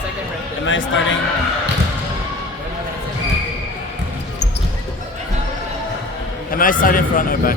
second ring. Am I starting? Am I starting front or back?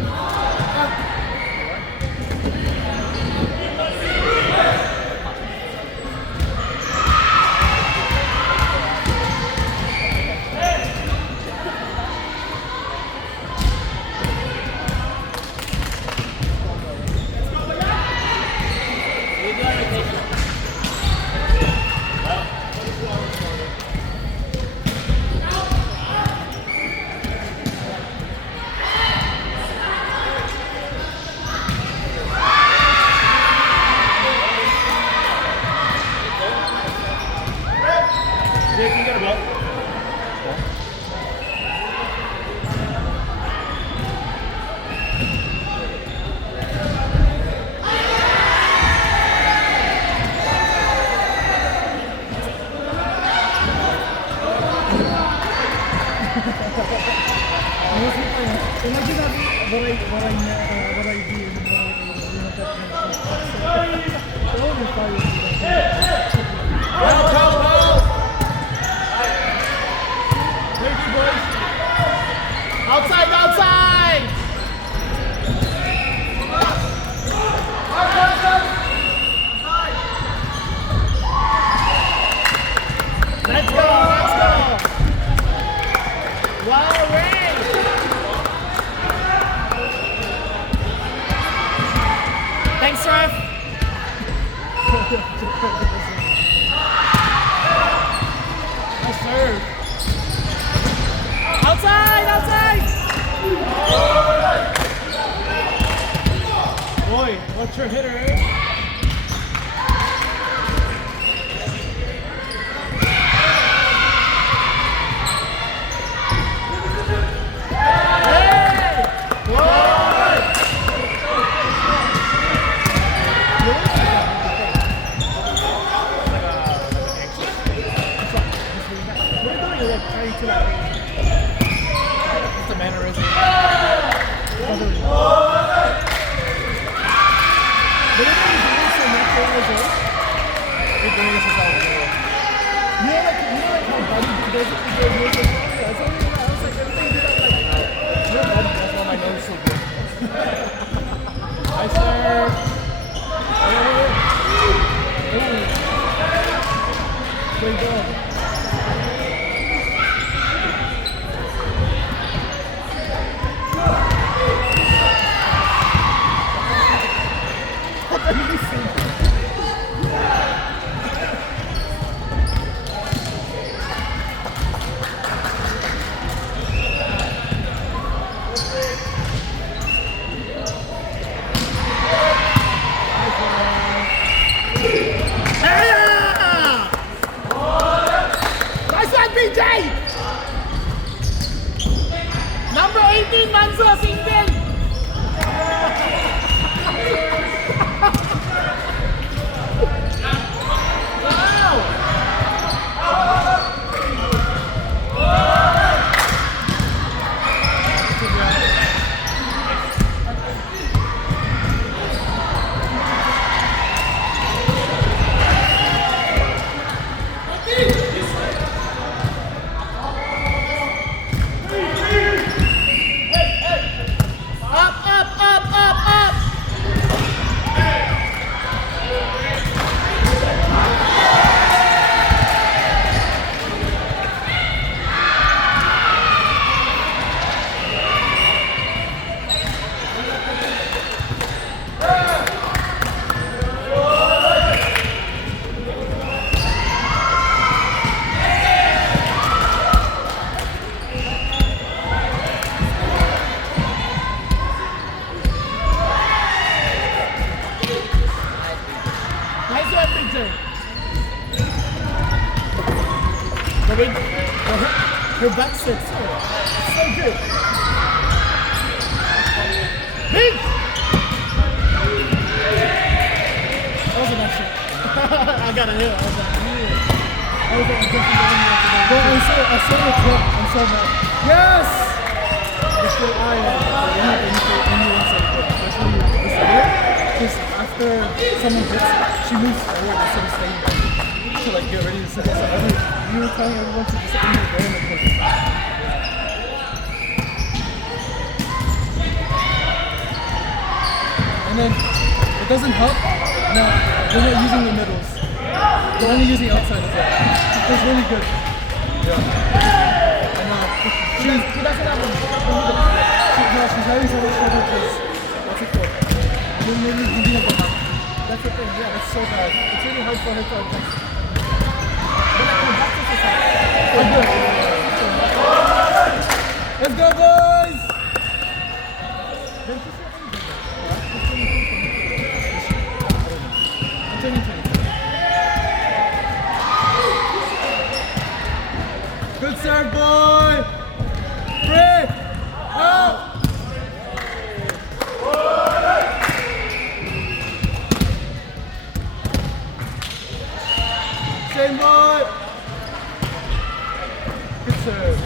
Outside, outside! Let's go, let's go! Wow, Ray! Thanks, ref! Nice serve. Outside, outside! Boy, what's your hitter, eh? It's a mannerism. I serve. Good goal. BJ! Number 18, Manzo, single! Her back six. So good. Big! That was a nice shot. I got a hit. I was like, yeah. I was like, I saw the clip. I'm so mad. Yes! It's the eye. Because after someone hits, she moves forward instead of staying back. to like get ready to sit outside. You were telling everyone to just sit in your bed and and then it doesn't help. No, they're not using the middles. They're only using outside of that. It's really good. Yeah. And she doesn't have them. She's having so much trouble because what's it called? Maybe hindi na ba? That's the thing. Yeah, it's so bad. It's really hard for her to adjust. But like her practice is like, let's go, boys! Good serve, boy! Break! Out! Same boy! Good serve.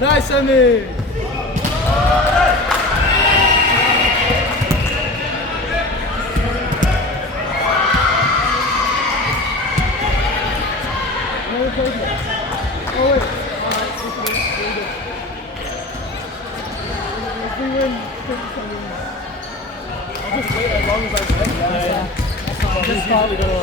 Nice, Emmy! Oh wait. If we win, I'll just wait as long as I can. Yeah. Just probably gonna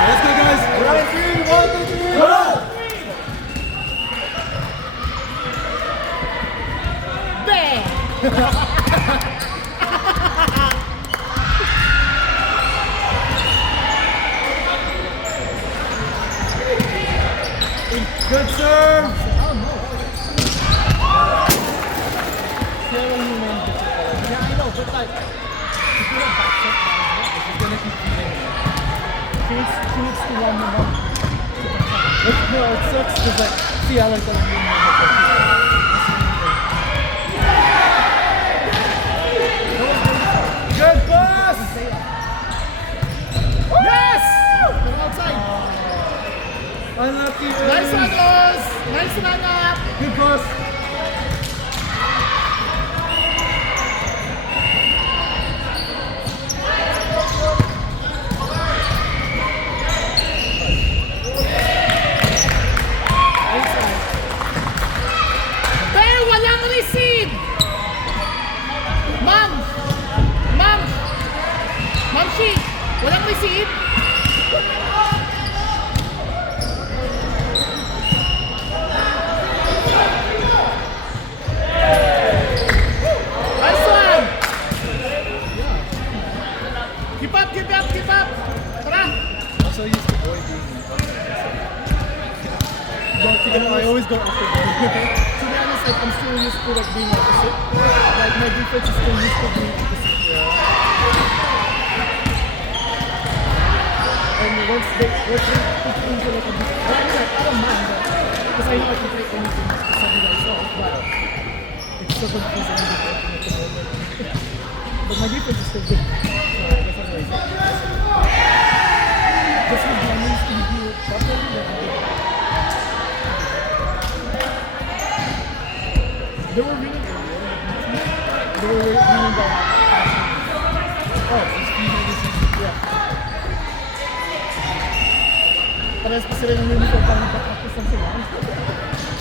let's go, guys! Round 3, 1, 2, 3, go! Bam! Good serve! Oh no! Yeah, I know, but like, if you don't back set, she's gonna keep feeding. She needs to run them up. No, it sucks because like, see, I like that. Good pass! Yes! Outside. Unlucky. Nice one, Oz! Nice run up! Good pass! Pero walang receive! Ma'am! Ma'am! Ma'am Shi! Walang receive? Nice one! Keep up, keep up, keep up! Tara! I'm so used to boy being I always go after boy. To be honest, like, I'm still used to like being opposite. Like my defense is still used to being opposite. And once they put you into like a defense, I don't mind that. Because I know I can play anything to study myself, but it's so confusing at the moment. But my defense is still good. So that's what I say. Just with my moves to do it properly, that I'm good. They were winning earlier. They were winning by yeah. Parehas pa sila yung uniform parang back-practice lang sila.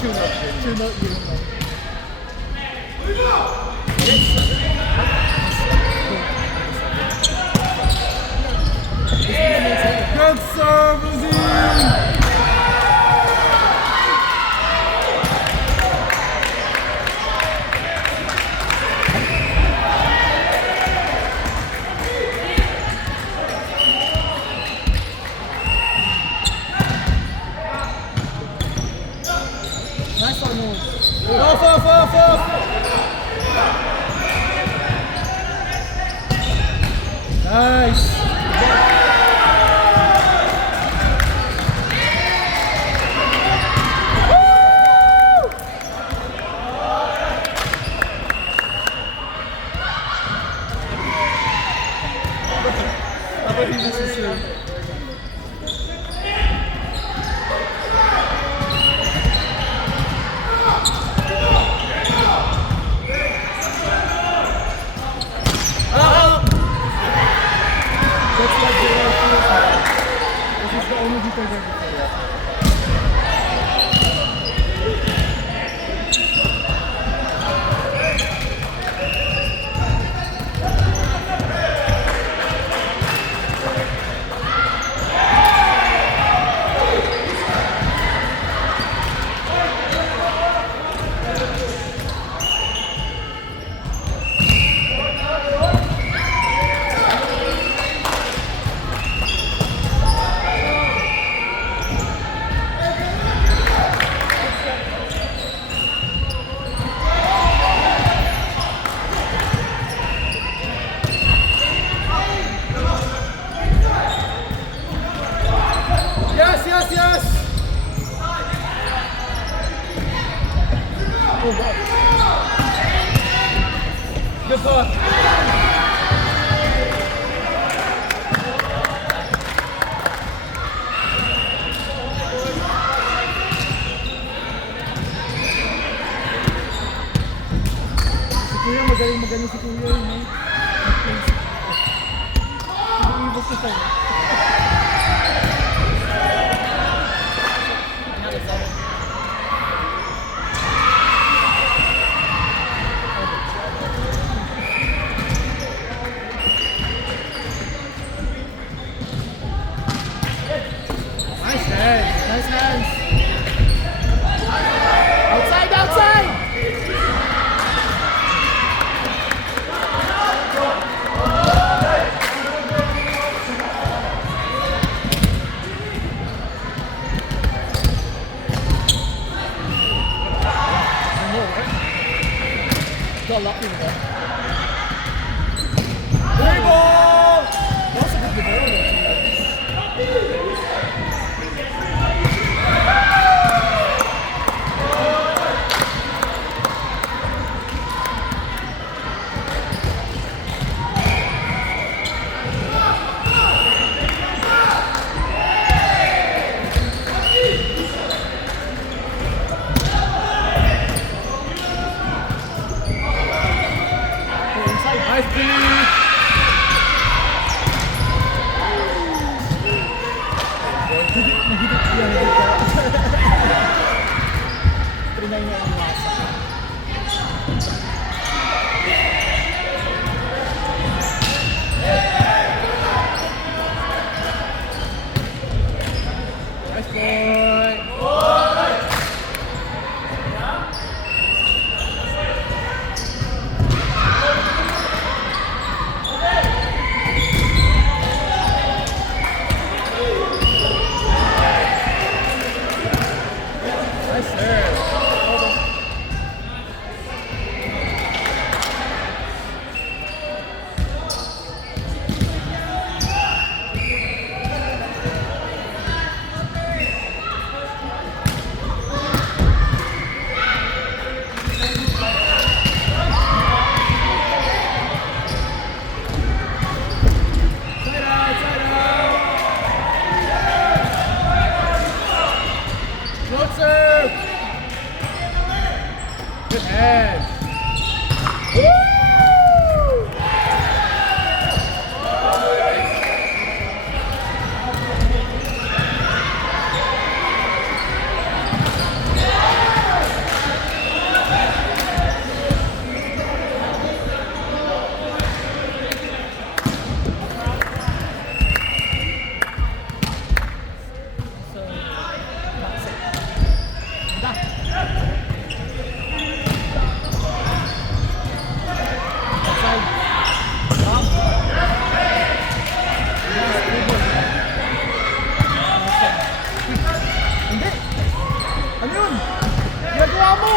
Tune out game lang. Good serve, Azim! Nice one, off! Nice! ganyan si Kuya yun, eh. Nag-iibos ko sa'yo. Nice hands. Nice hands. Outside, outside. Got lucky with that. Three ball! That was a good development. Nice beat. Nagigit yan dito. 3-9 na yung lasa. Nice boy. Nice serve. Side out, side out. Float serve. Good hands. Woo! So, that's it. Done. Outside. Up. Yes, dribble. Hindi. Ano yun? Ginagawa mo!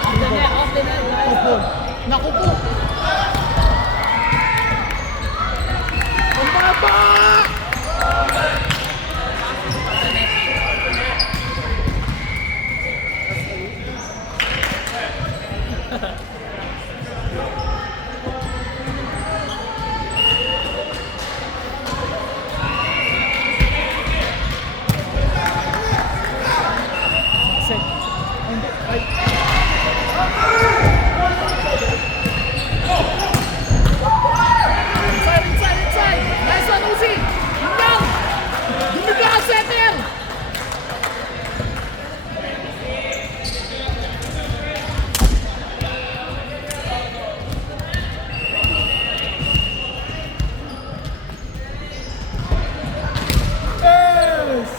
Off the net, off the net, guys. Off ball. Naku po! Ang baba! Set. Hindi. Ay. Inside, inside, inside. Nice one, Uzi. Hinggang. Dumiga ang center. Yes!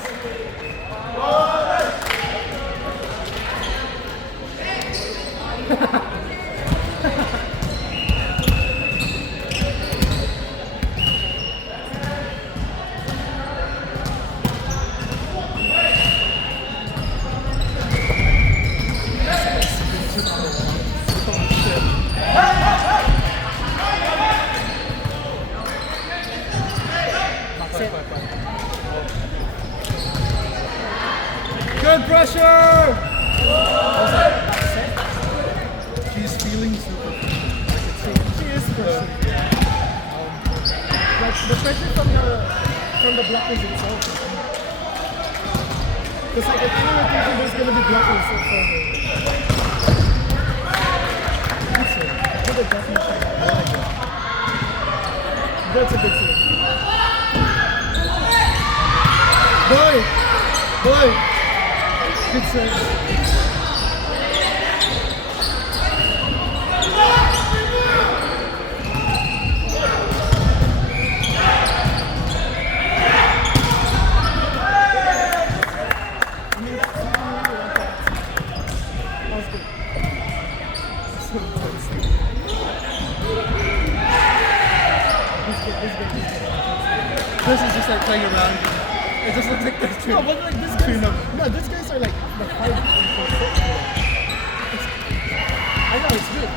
Set. Good pressure! Set. She's feeling super. She is pressure. Like the pressure from the blockers itself. Because like at any location there's gonna be blockers for her. did a definition. I like it. That's a good save. Boy! Good save. This is just like playing around. It just looks like this. No, but like this guys, no, these guys are like the hard. I know it's good.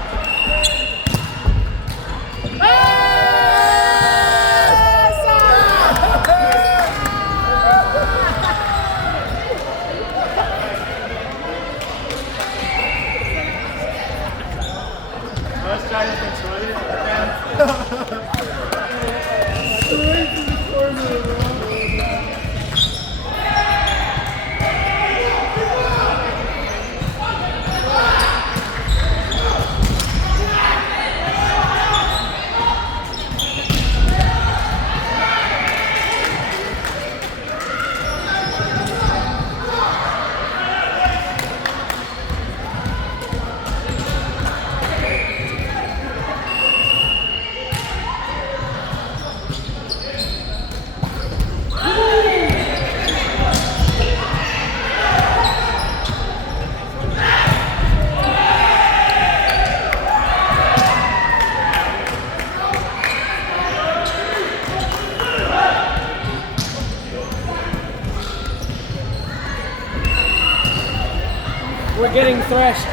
Let's try to control it. Straight to the corner, bro. We're getting thrashed.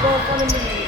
Go in front of me.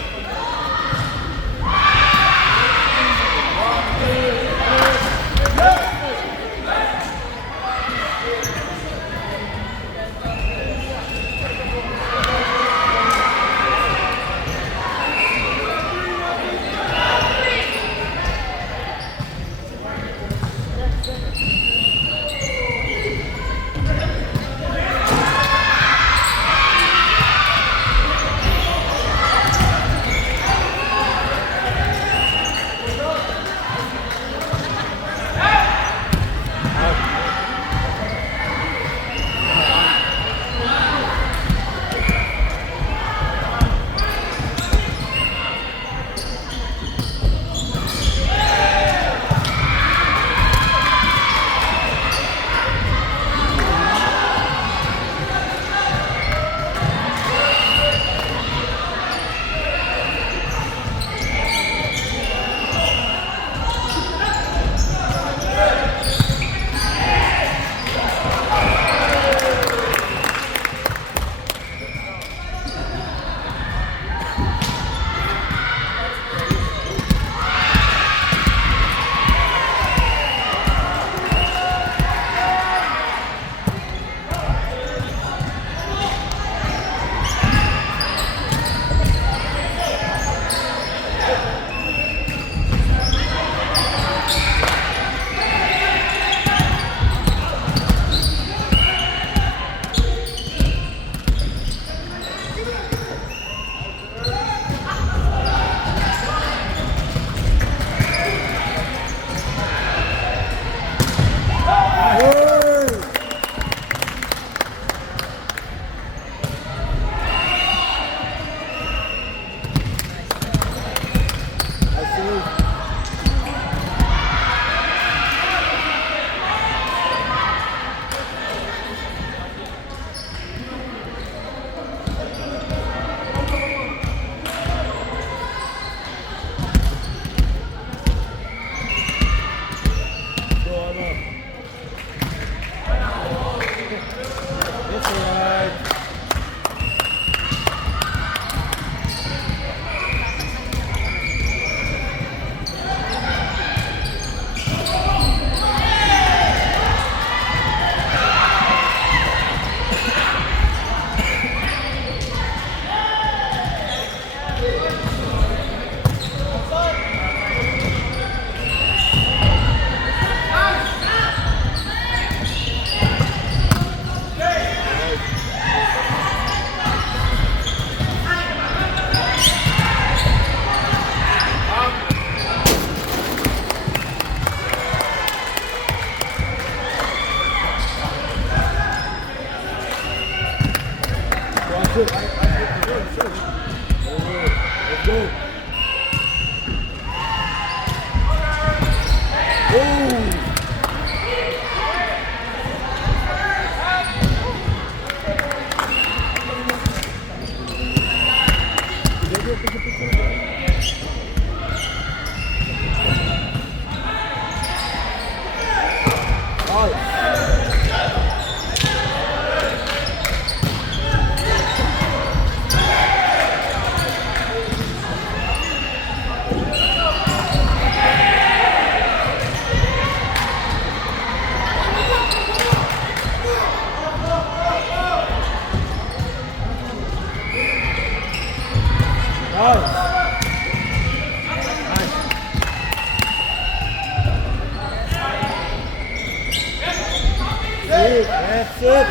That's it.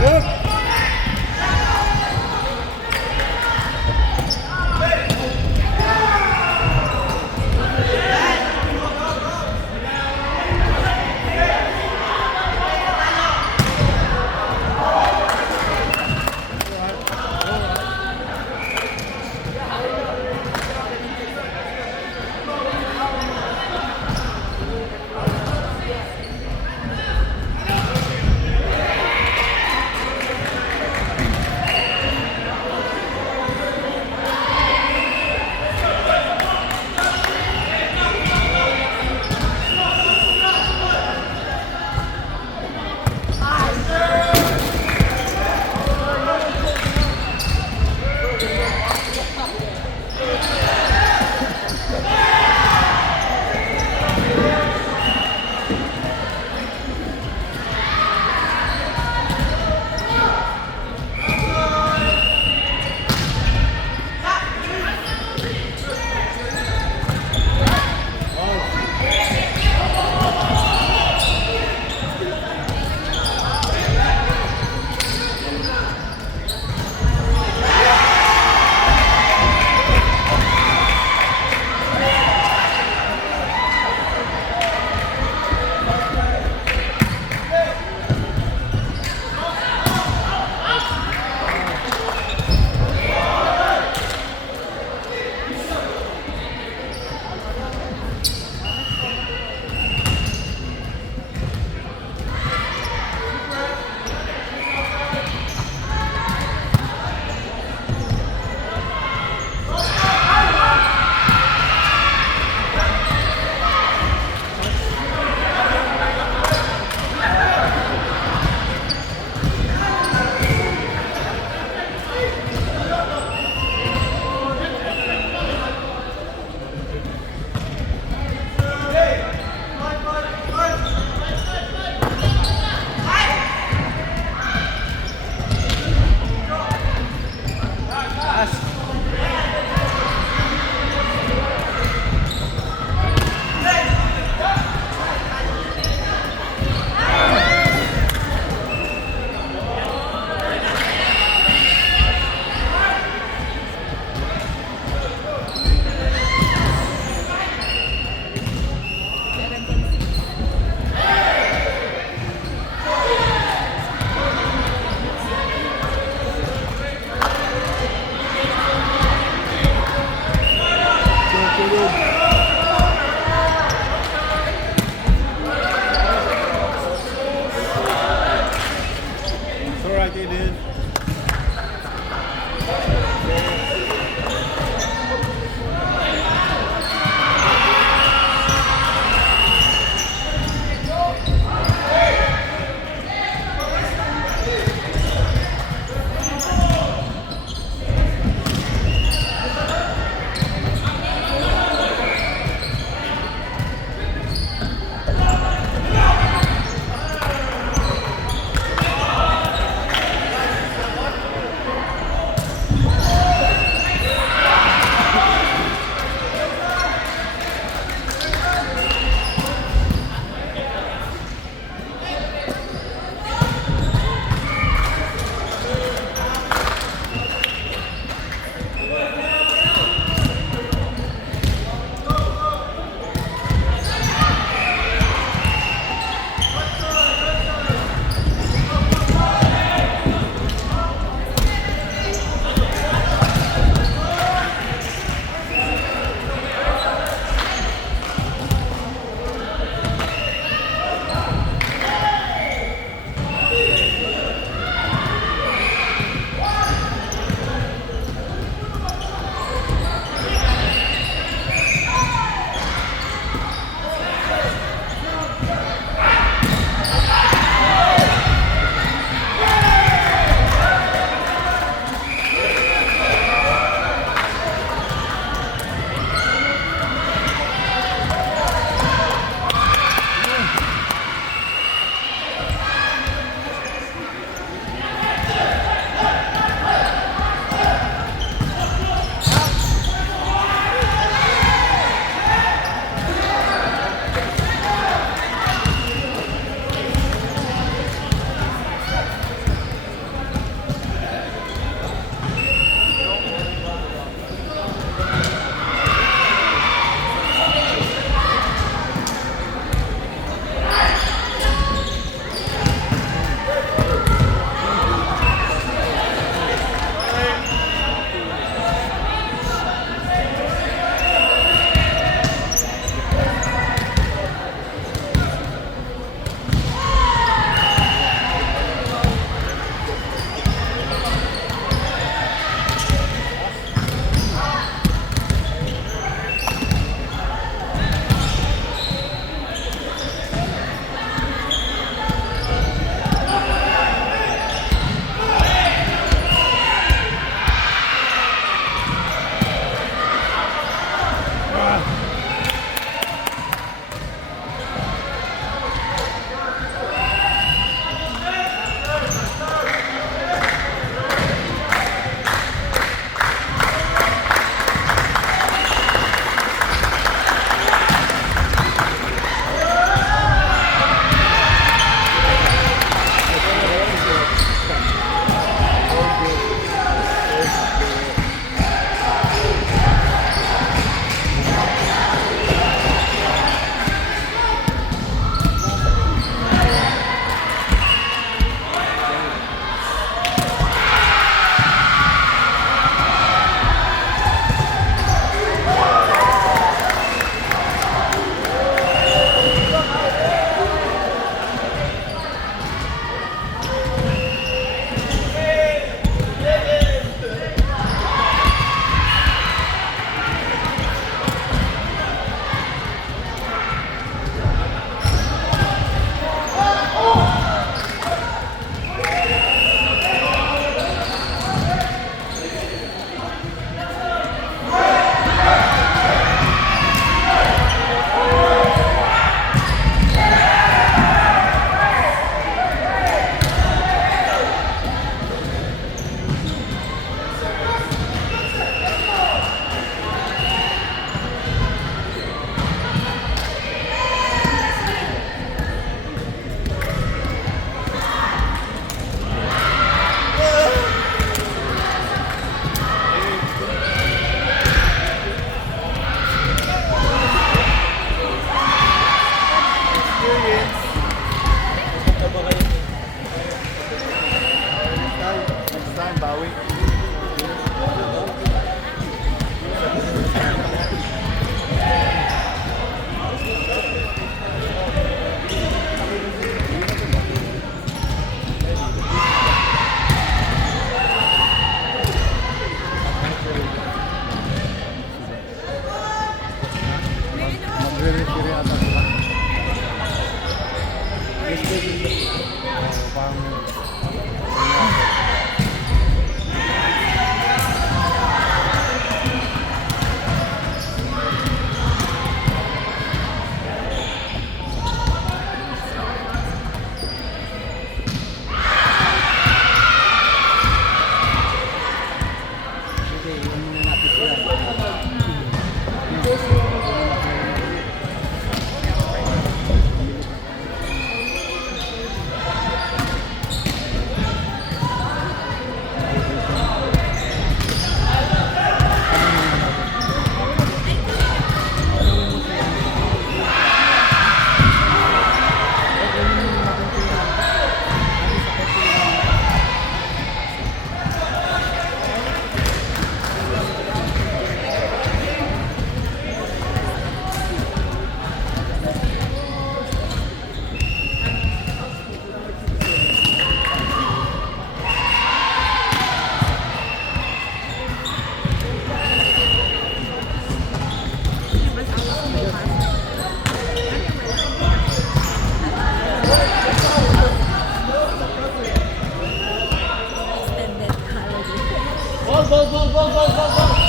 Yep. Ball, ball, ball, ball, ball, ball, ball.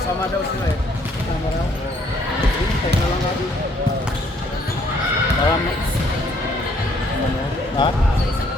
Sama daw sila eh. Sama raw. Hintay na lang natin. Ha?